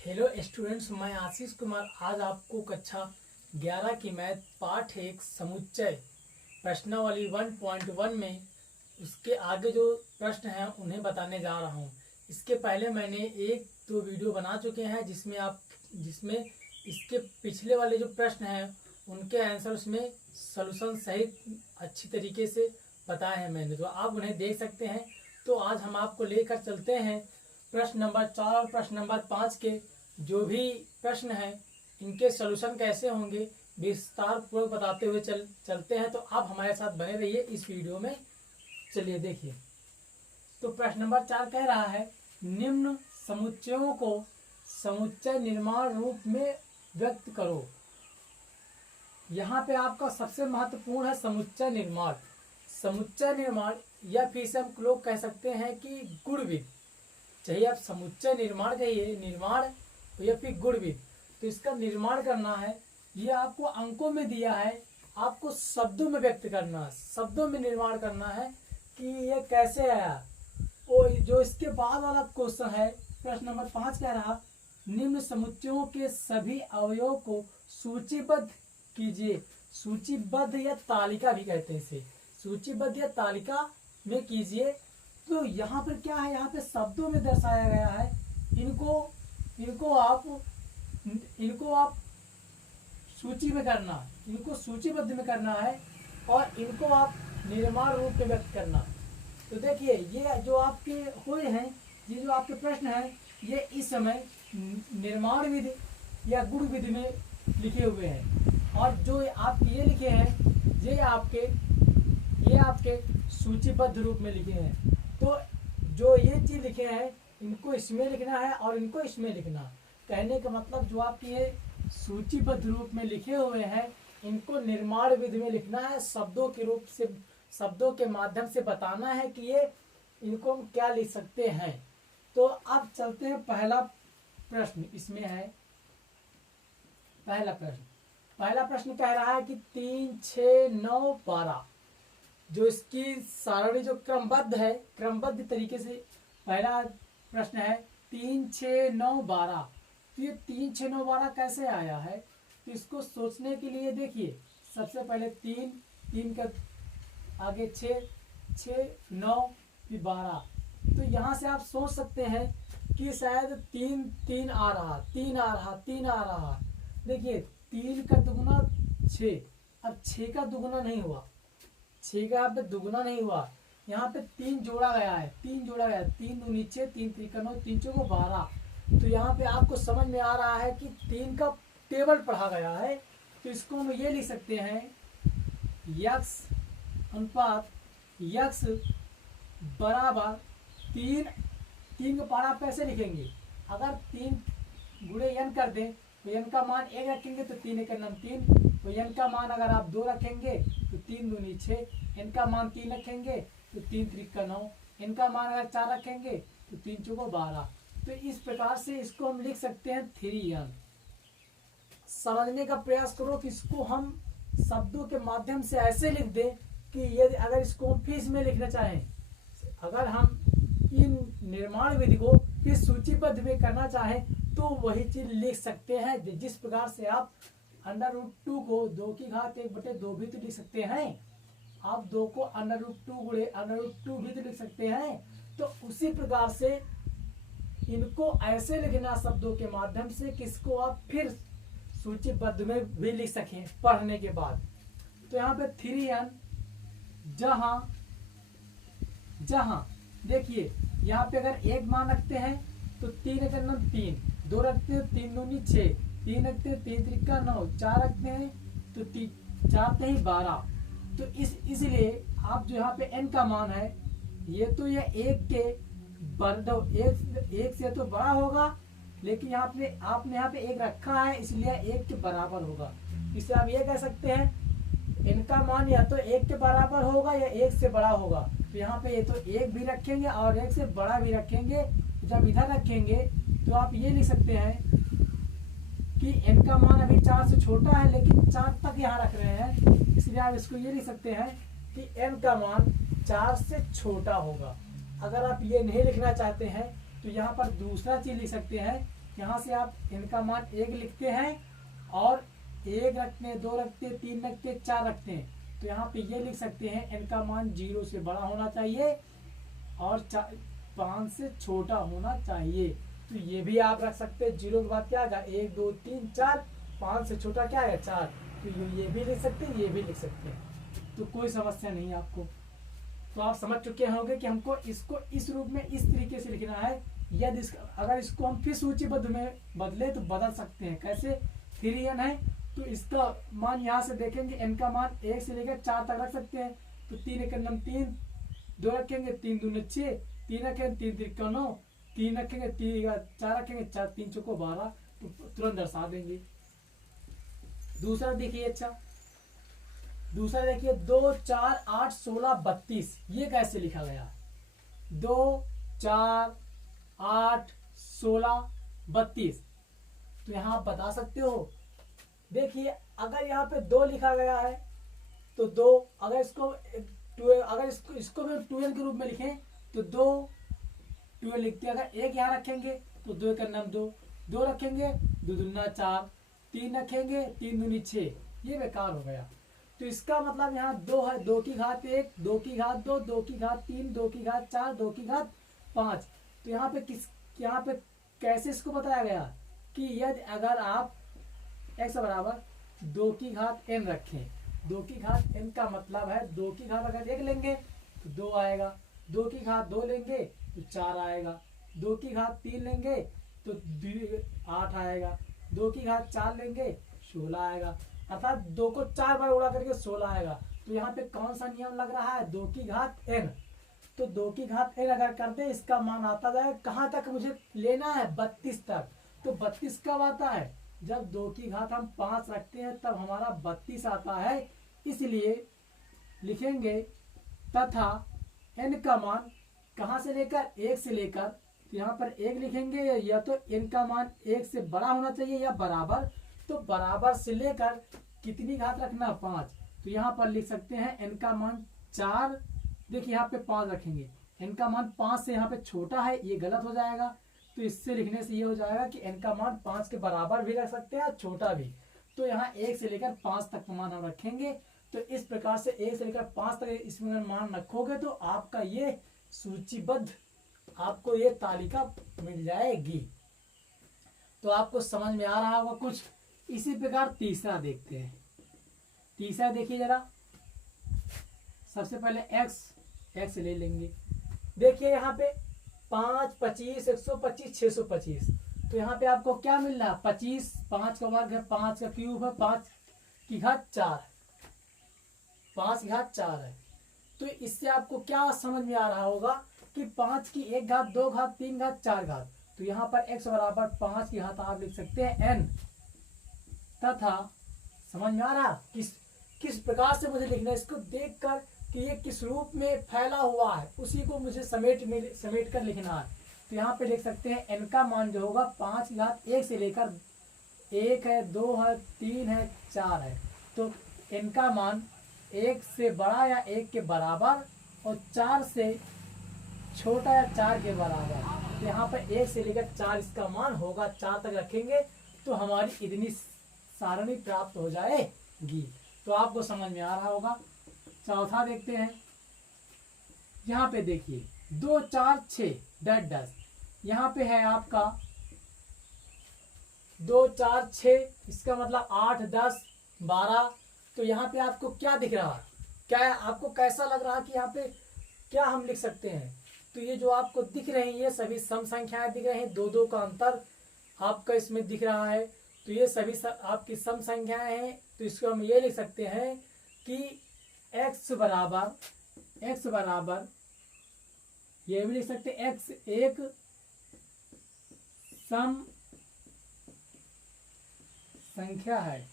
Hello students, मैं आशीष कुमार आज आपको कक्षा 11 की मैथ पाठ 1 समुच्चय प्रश्नावली 1.1 में उसके आगे जो प्रश्न हैं उन्हें बताने जा रहा हूं। इसके पहले मैंने एक दो वीडियो बना चुके हैं जिसमें इसके पिछले वाले जो प्रश्न हैं उनके आंसर उसमें सॉल्यूशन सहित अच्छी तरीके से बताए हैं मैंने, तो आप उन्हें देख सकते हैं। तो आज हम आपको लेकर चलते हैं प्रश्न नंबर 4 और प्रश्न नंबर 5 के जो भी प्रश्न हैं इनके सॉल्यूशन कैसे होंगे विस्तार पूर्वक बताते हुए चलते हैं। तो आप हमारे साथ बने रहिए इस वीडियो में। चलिए देखिए, तो प्रश्न नंबर 4 कह रहा है निम्न समुच्चयों को समुच्चय निर्माण रूप में व्यक्त करो। यहाँ पे आपका सबसे महत्वपूर्ण है समुच्चय निर्माण। समुच्चय निर्माण या फिर से हम लोग कह सकते हैं कि गुणविद, चाहे आप समुच्चय निर्माण कहिए, निर्माण या फिर गुणविद, तो इसका निर्माण करना है। ये आपको अंकों में दिया है, आपको शब्दों में व्यक्त करना है, शब्दों में निर्माण करना है कि ये कैसे आया। और जो इसके बाद वाला क्वेश्चन है प्रश्न नंबर 5 कह रहा निम्न समुच्चयों के सभी अवयवों को सूचीबद्ध कीजिए। सूचीबद्ध या तालिका भी कहते हैं इसे, सूचीबद्ध या तालिका में कीजिए। तो यहाँ पर क्या है, यहाँ पे शब्दों में दर्शाया गया है। इनको आप सूची में करना, इनको सूचीबद्ध में करना है और इनको आप निर्माण रूप में व्यक्त करना। तो देखिए, ये जो आपके हुए हैं, ये जो आपके प्रश्न हैं, ये इस समय निर्माण विधि या गुण विधि में लिखे हुए हैं, और जो आपके ये लिखे हैं ये आपके सूचीबद्ध रूप में लिखे हैं। तो जो ये चीज लिखे हैं इनको इसमें लिखना है और इनको इसमें लिखना। कहने का मतलब जो आपके ये सूचीबद्ध रूप में लिखे हुए हैं इनको निर्माण विधि में लिखना है, शब्दों के रूप से, शब्दों के माध्यम से बताना है कि ये इनको हम क्या लिख सकते हैं। तो अब चलते हैं पहला प्रश्न। इसमें है पहला प्रश्न कह रहा है कि 3, 6, 9, 12 जो इसकी सारणी जो क्रमबद्ध तरीके से पहला प्रश्न है 3, 6, 9, 12। तो ये 3, 6, 9, 12 कैसे आया है, तो इसको सोचने के लिए देखिए, सबसे पहले 3 का आगे 6, 9 फिर 12। तो यहाँ से आप सोच सकते हैं कि शायद 3 आ रहा। देखिए 3 का दुगुना 6, अब 6 का दुगुना नहीं हुआ, 6 का यहाँ पे दुगुना नहीं हुआ, यहाँ पे 3 जोड़ा गया है, 3 दूनी 6, 3 त्रिका 9, 3 चौको 12। तो यहाँ पे आपको समझ में आ रहा है कि 3 का टेबल पढ़ा गया है। तो इसको हम ये लिख सकते हैं यक्स अनुपात यक्स बराबर 3 का पारा पैसे लिखेंगे। अगर 3 गुणे n कर दें तो n का मान 1 रखेंगे तो 3 1 9 3, तो n का मान अगर आप 2 रखेंगे तो 3 दूनी 6, n का मान 3 रखेंगे तो 3 त्रिका 9, n का मान अगर 4 रखेंगे तो 3 चौको 12। तो इस प्रकार से इसको हम लिख सकते हैं 3n। समझने का प्रयास करो कि इसको हम शब्दों के माध्यम से ऐसे लिख दें कि यदि अगर इसको हम फिर में लिखना चाहें, अगर हम इन निर्माण विधि को फिर सूचीबद्ध में करना चाहें तो वही चीज लिख सकते हैं। जिस प्रकार से आप √2 को 2 की घात 1/2 भी तो लिख सकते हैं, आप 2 को √2 गुणे √2 भी तो लिख सकते हैं। तो उसी प्रकार से इनको ऐसे लिखना शब्दों के माध्यम से किसको आप फिर सूचीबद्ध में भी लिख सकें पढ़ने के बाद। तो यहाँ पे 3n जहां देखिए, यहाँ पे अगर 1 मान रखते हैं तो 3 1 9 3, 2 रखते हैं 3 दूनी 6, 3 रखते हैं 3 त्रिका 9, 4 रखते हैं तो 4 3 12। तो इसलिए आप जो यहाँ पे n का मान है ये तो ये 1 के एक से तो बड़ा होगा, लेकिन यहाँ पे आपने यहाँ पे 1 रखा है इसलिए 1 के बराबर होगा। इससे आप ये कह सकते हैं इनका मान या तो 1 के बराबर होगा या 1 से बड़ा होगा। तो यहाँ पे ये तो 1 भी रखेंगे और 1 से बड़ा भी रखेंगे। जब इधर रखेंगे तो आप ये लिख सकते हैं कि n का मान अभी 4 से छोटा है लेकिन 4 तक यहाँ रख रहे हैं, इसलिए आप इसको ये लिख सकते हैं कि n का मान 4 से छोटा होगा। अगर आप ये नहीं लिखना चाहते हैं तो यहाँ पर दूसरा चीज लिख सकते हैं यहाँ से आप n का मान 1 लिखते हैं और 1 रखते हैं, 2 रखते हैं, 3 रखते हैं, 4 रखते हैं, तो यहाँ पे ये लिख सकते हैं n का मान 0 से बड़ा होना चाहिए और 5 से छोटा होना चाहिए। तो ये भी आप रख सकते हैं। 0 के बाद क्या आएगा 1 2 3 4, 5 से छोटा क्या है 4, तो ये भी लिख सकते हैं, ये भी लिख सकते हैं, तो कोई समस्या नहीं आपको। तो आप समझ चुके होंगे कि हमको इसको इस रूप में इस तरीके से लिखना है। यदि अगर इसको हम फिर सूचीबद्ध में बदले तो बदल सकते हैं। कैसे? 3n है तो इसका मान यहाँ से देखेंगे n का मान 1 से लेकर 4 तक रख सकते हैं। तो 3 1 9 3, 2 रखेंगे 3 दूनी 6, 3 रखेंगे 3 3 9, 3 रखेंगे 3 4 रखेंगे 4 3 चौको 12, तो तुरंत दर्शा देंगे। दूसरा देखिए, अच्छा दूसरा देखिए 2 4 8 16 32, ये कैसे लिखा गया? 2 4 8 16 32, तो यहाँ आप बता सकते हो। देखिए अगर यहाँ पे 2 लिखा गया है तो 2, अगर इसको 12, अगर इसको भी 12 के रूप में लिखें तो 2 12 लिखते हैं। अगर 1 यहाँ रखेंगे तो 2 का नाम 2, 2 रखेंगे 2 दूना 4, 3 रखेंगे 3 दूनी 6, ये बेकार हो गया। तो इसका मतलब यहाँ 2 है, 2 की घात 1, 2 की घात 2, 2 की घात 3, 2 की घात 4, 2 की घात 5। तो यहाँ पे कैसे इसको बताया गया कि यदि अगर आप x बराबर 2 की घात n रखें, 2 की घात n का मतलब है 2 की घात अगर 1 लेंगे तो 2 आएगा, 2 की घात 2 लेंगे तो 4 आएगा, 2 की घात 3 लेंगे तो 8 आएगा, 2 की घात 4 लेंगे 16 आएगा, अर्थात 2 को 4 बार उड़ा करके 16 आएगा। तो यहाँ पे कौन सा नियम लग रहा है? 2 की घात n। तो 2 की घात n अगर करते हैं इसका मान आता जाए कहाँ तक मुझे लेना है? 32 तक। तो 32 कब आता है? जब 2 की घात हम 5 रखते हैं तब हमारा 32 आता है। इसलिए लिखेंगे तथा n का मान कहाँ से लेकर? 1 से लेकर, तो यहाँ पर 1 लिखेंगे या तो n का मान 1 से बड़ा होना चाहिए या बराबर। तो बराबर से लेकर कितनी घात रखना? 5। तो यहाँ पर लिख सकते हैं n का मान 4। देखिए यहाँ पे 5 रखेंगे, n का मान 5 से यहाँ पे छोटा है, ये गलत हो जाएगा। तो इससे लिखने से ये हो जाएगा कि n का मान 5 के बराबर भी रख सकते हैं और छोटा भी। तो यहाँ 1 से लेकर 5 तक का मान हम रखेंगे। तो इस प्रकार से 1 से लेकर 5 तक इसमें मान रखोगे तो आपका ये सूचीबद्ध, आपको ये तालिका मिल जाएगी। तो आपको समझ में आ रहा होगा कुछ। इसी प्रकार तीसरा देखते हैं। तीसरा देखिए जरा, सबसे पहले x ले लेंगे। देखिए यहाँ पे 5 25 125 625, तो यहाँ पे आपको क्या मिल रहा है? 25, 5 का वर्ग है, 5 का क्यूब है, 5 की घात 4, 5 की घात 4 है। तो इससे आपको क्या समझ में आ रहा होगा कि 5 की 1 घात 2 घात 3 घात 4 घात। तो यहाँ पर x बराबर 5 की घात आप लिख सकते हैं n। तथा समझ में आ रहा किस प्रकार से मुझे लिखना है? इसको देखकर कि ये किस रूप में फैला हुआ है उसी को मुझे समेट कर लिखना है। तो यहाँ पे लिख सकते हैं n का मान जो होगा 5 की घात 1 से लेकर 1 है, 2 है, 3 है, 4 है। तो n का मान 1 से बड़ा या 1 के बराबर और 4 से छोटा या 4 के बराबर। तो यहाँ पर 1 से लेकर 4 इसका मान होगा, 4 तक रखेंगे तो हमारी इतनी सारणी प्राप्त हो जाएगी। तो आपको समझ में आ रहा होगा। चौथा देखते हैं। यहाँ पे देखिए 2 4 6 10, यहाँ पे है आपका 2 4 6, इसका मतलब 8 10 12। तो यहाँ पे आपको क्या दिख रहा है? क्या आपको कैसा लग रहा है कि यहाँ पे क्या हम लिख सकते हैं? तो ये जो आपको दिख रही है सभी सम संख्याएं दिख रही हैं, 2 2 का अंतर आपका इसमें दिख रहा है। तो ये सभी आपकी सम संख्याएं हैं। तो इसको हम ये लिख सकते हैं कि x बराबर ये भी लिख सकते हैं x एक सम संख्या है,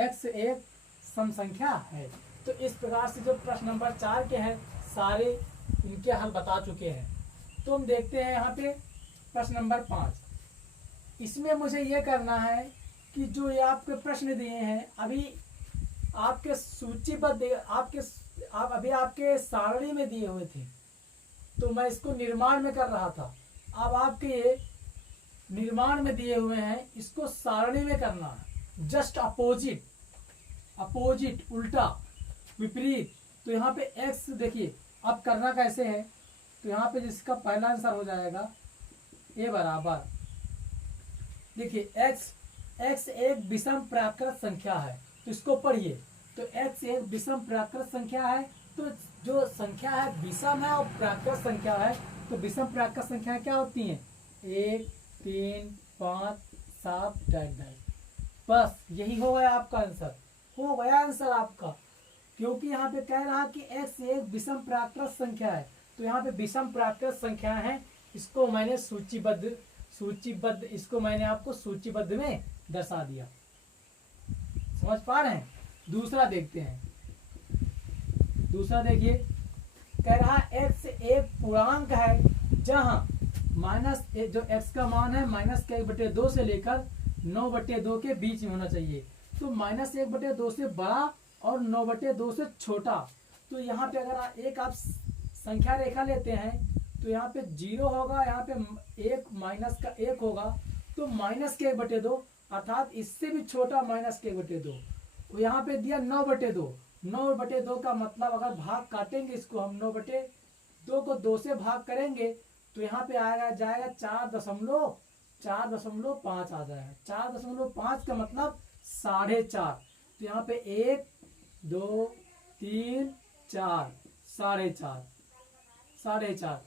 x एक सम संख्या है। तो इस प्रकार से जो प्रश्न नंबर 4 के हैं सारे इनके हल बता चुके हैं। तो हम देखते हैं यहाँ पे प्रश्न नंबर 5। इसमें मुझे ये करना है कि जो ये आपके प्रश्न दिए हैं अभी आपके सूचीबद्ध आपके सारणी में दिए हुए थे, तो मैं इसको निर्माण में कर रहा था। अब आपके ये निर्माण में दिए हुए हैं, इसको सारणी में करना है, जस्ट अपोजिट, अपोजिट उल्टा विपरीत। तो यहाँ पे x देखिए अब करना कैसे है, तो यहाँ पे जिसका पहला आंसर हो जाएगा a बराबर, देखिए x एक विषम प्राकृत संख्या है, तो इसको पढ़िए। तो x एक विषम प्राकृत संख्या है, तो जो संख्या है विषम है और प्राकृत संख्या है, तो विषम प्राकृत संख्या क्या होती हैं, 1 3 5 7 डैश। बस यही हो गया आपका आंसर, हो गया आंसर आपका, क्योंकि यहाँ पे कह रहा कि x एक विषम प्राकृत संख्या है, तो यहाँ पे विषम प्राकृत संख्या है, इसको मैंने सूचीबद्ध इसको मैंने आपको सूचीबद्ध में दर्शा दिया। समझ पा रहे हैं। दूसरा देखते हैं, दूसरा देखिए, कह रहा x एक पूर्णांक है जहां माइनस जो x का मान है -1/2 से लेकर 9/2 के बीच में होना चाहिए। तो -1/2 से बड़ा और 9/2 से छोटा। तो यहाँ पे अगर एक आप संख्या रेखा लेते हैं तो यहाँ पे 0 होगा, यहाँ पे एक माइनस का 1 होगा, तो -1/2 अर्थात इससे भी छोटा -1/2। तो यहाँ पे दिया 9/2, 9/2 का मतलब अगर भाग काटेंगे इसको हम 9/2 को 2 से भाग करेंगे तो यहाँ पे आएगा जाएगा 4.5 आ जाएगा। 4.5 का मतलब 4.5। तो यहाँ पे 1 2 3 4 4.5।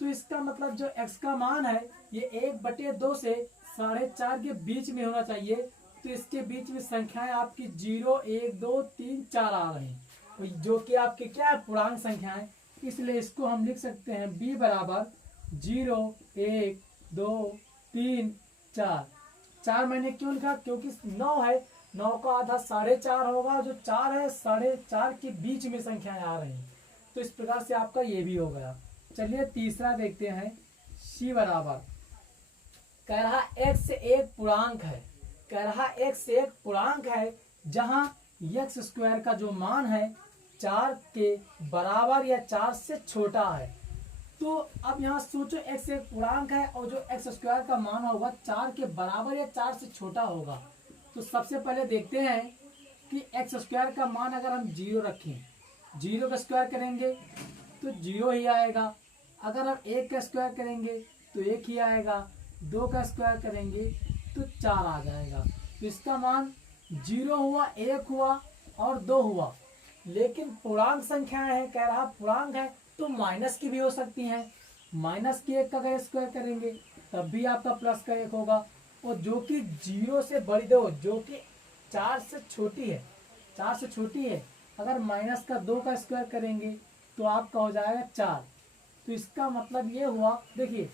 तो इसका मतलब जो x का मान है ये 1/2 से 4.5 के बीच में होना चाहिए। तो इसके बीच में संख्याएं आपकी 0 1 2 3 4 आ रही हैं, जो कि आपकी क्या है, पूर्णांक संख्या है। इसलिए इसको हम लिख सकते हैं b बराबर 0 1 2 3 4। 4 मैंने क्यों लिखा, क्योंकि 9 है, 9 का आधा 4.5 होगा, जो 4 है 4.5 के बीच में संख्याएं आ रही हैं। तो इस प्रकार से आपका ये भी हो गया। चलिए तीसरा देखते हैं, c बराबर, कह रहा x एक पूर्णांक है, कह रहा x एक पूर्णांक है जहां x² का जो मान है 4 के बराबर या 4 से छोटा है। तो अब यहाँ सोचो x एक पूर्णांक है और जो x² का मान होगा 4 के बराबर या 4 से छोटा होगा। तो सबसे पहले देखते हैं कि x² का मान अगर हम 0 रखें, 0 का स्क्वायर करेंगे तो 0 ही आएगा। अगर हम 1 का स्क्वायर करेंगे तो 1 ही आएगा, 2 का स्क्वायर करेंगे तो 4 आ जाएगा। तो इसका मान 0 हुआ, 1 हुआ और 2 हुआ। लेकिन पूर्णांक संख्या है, कह रहा पूर्णांक है तो माइनस की भी हो सकती हैं। माइनस की 1 का अगर स्क्वायर करेंगे तब भी आपका प्लस का 1 होगा, और जो कि 0 से बड़ी 2 जो कि 4 से छोटी है, 4 से छोटी है, अगर माइनस का 2 का स्क्वायर करेंगे तो आपका हो जाएगा 4। तो इसका मतलब ये हुआ, देखिए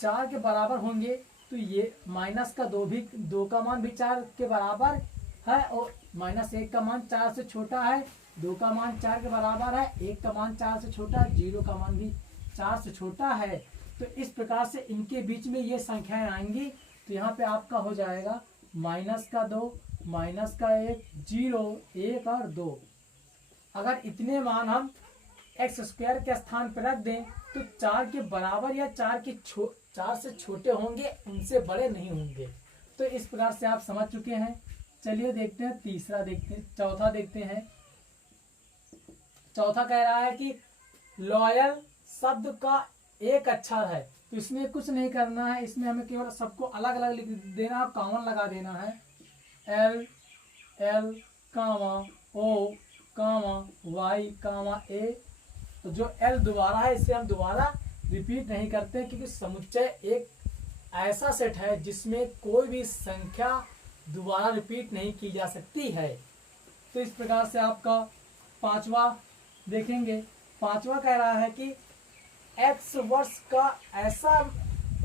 4 के बराबर होंगे तो ये माइनस का 2 का मान भी 4 के बराबर है, और -1 का मान 4 से छोटा है, 2 का मान 4 के बराबर है, 1 का मान 4 से छोटा है, 0 का मान भी 4 से छोटा है। तो इस प्रकार से इनके बीच में ये संख्याएं आएंगी। तो यहाँ पे आपका हो जाएगा -2, -1, 0 1 और 2। अगर इतने मान हम x² के स्थान पर रख दें तो 4 के बराबर या 4 से छोटे होंगे, उनसे बड़े नहीं होंगे। तो इस प्रकार से आप समझ चुके हैं। चलिए देखते हैं तीसरा, देखते हैं चौथा, देखते हैं। चौथा कह रहा है कि लॉयल शब्द का एक अक्षर है, तो इसमें कुछ नहीं करना है, इसमें हमें केवल सबको अलग अलग लिख देना, कॉमन लगा देना है। L L O Y A। तो जो L दोबारा है इसे हम दोबारा रिपीट नहीं करते, क्योंकि समुच्चय एक ऐसा सेट है जिसमें कोई भी संख्या दोबारा रिपीट नहीं की जा सकती है। तो इस प्रकार से आपका पांचवा देखेंगे। पांचवा कह रहा है कि x वर्ष का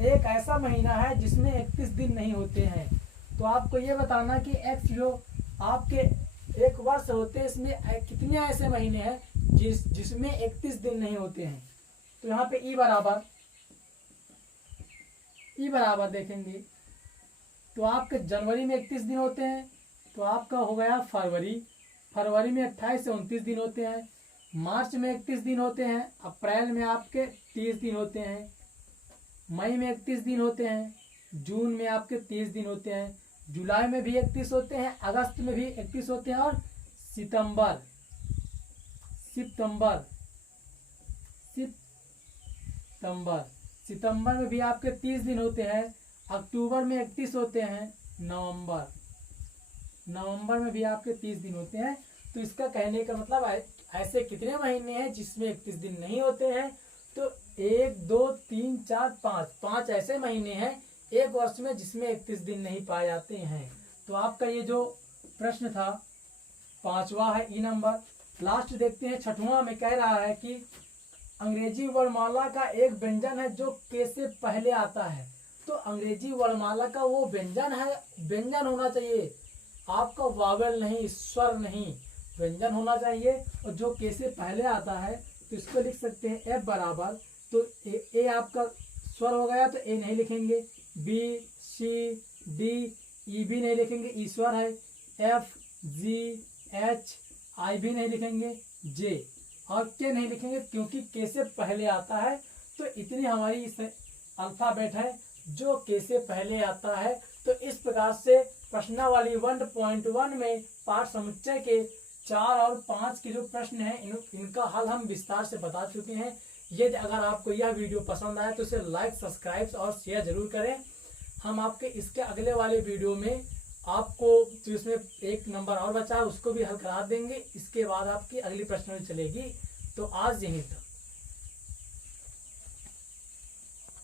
एक ऐसा महीना है जिसमें 31 दिन नहीं होते हैं। तो आपको ये बताना कि x जो आपके एक वर्ष होते हैं, इसमें कितने ऐसे महीने हैं जिसमें 31 दिन नहीं होते हैं। तो यहाँ पे ई बराबर देखेंगे तो आपके जनवरी में 31 दिन होते हैं, तो आपका हो गया फरवरी में 28 से 29 दिन होते हैं, मार्च में 31 दिन होते हैं, अप्रैल में आपके 30 दिन होते हैं, मई में 31 दिन होते हैं, जून में आपके 30 दिन होते हैं, जुलाई में भी 31 होते हैं, अगस्त में भी 31 होते हैं, और सितंबर सितंबर सितंबर सितंबर में भी आपके 30 दिन होते हैं, अक्टूबर में 31 होते हैं, नवंबर में भी आपके 30 दिन होते हैं। तो इसका कहने का मतलब ऐसे कितने महीने हैं जिसमें 31 दिन नहीं होते हैं? तो 1 2 3 4 5 ऐसे महीने हैं एक वर्ष में जिसमें 31 दिन नहीं पाए जाते हैं। तो आपका ये जो प्रश्न था 5वां है, ई नंबर। लास्ट देखते हैं 6वां में कह रहा है कि अंग्रेजी वर्णमाला का एक व्यंजन है जो के से पहले आता है। तो अंग्रेजी वर्णमाला का वो व्यंजन है, व्यंजन होना चाहिए, आपका वावेल नहीं, स्वर नहीं, व्यंजन होना चाहिए, और जो के से पहले आता है तो इसको लिख सकते हैं एफ बराबर, तो ए आपका स्वर हो गया तो ए नहीं लिखेंगे, बी सी डी ई भी नहीं लिखेंगे, ई स्वर है, एफ जी एच आई भी नहीं लिखेंगे, जे और के नहीं लिखेंगे क्योंकि के से पहले आता है। तो इतनी हमारी इस अल्फाबेट है जो के से पहले आता है। तो इस प्रकार से प्रश्नावली 1.1 में पाठ समुच्चय के 4 और 5 के जो प्रश्न हैं इनका हल हम विस्तार से बता चुके हैं। यदि अगर आपको यह वीडियो पसंद आए तो इसे लाइक, सब्सक्राइब और शेयर जरूर करें। हम आपके इसके अगले वाले वीडियो में आपको जो इसमें एक नंबर और बचा है उसको भी हल करा देंगे। इसके बाद आपकी अगली प्रश्न चलेगी। तो आज यहीं तक।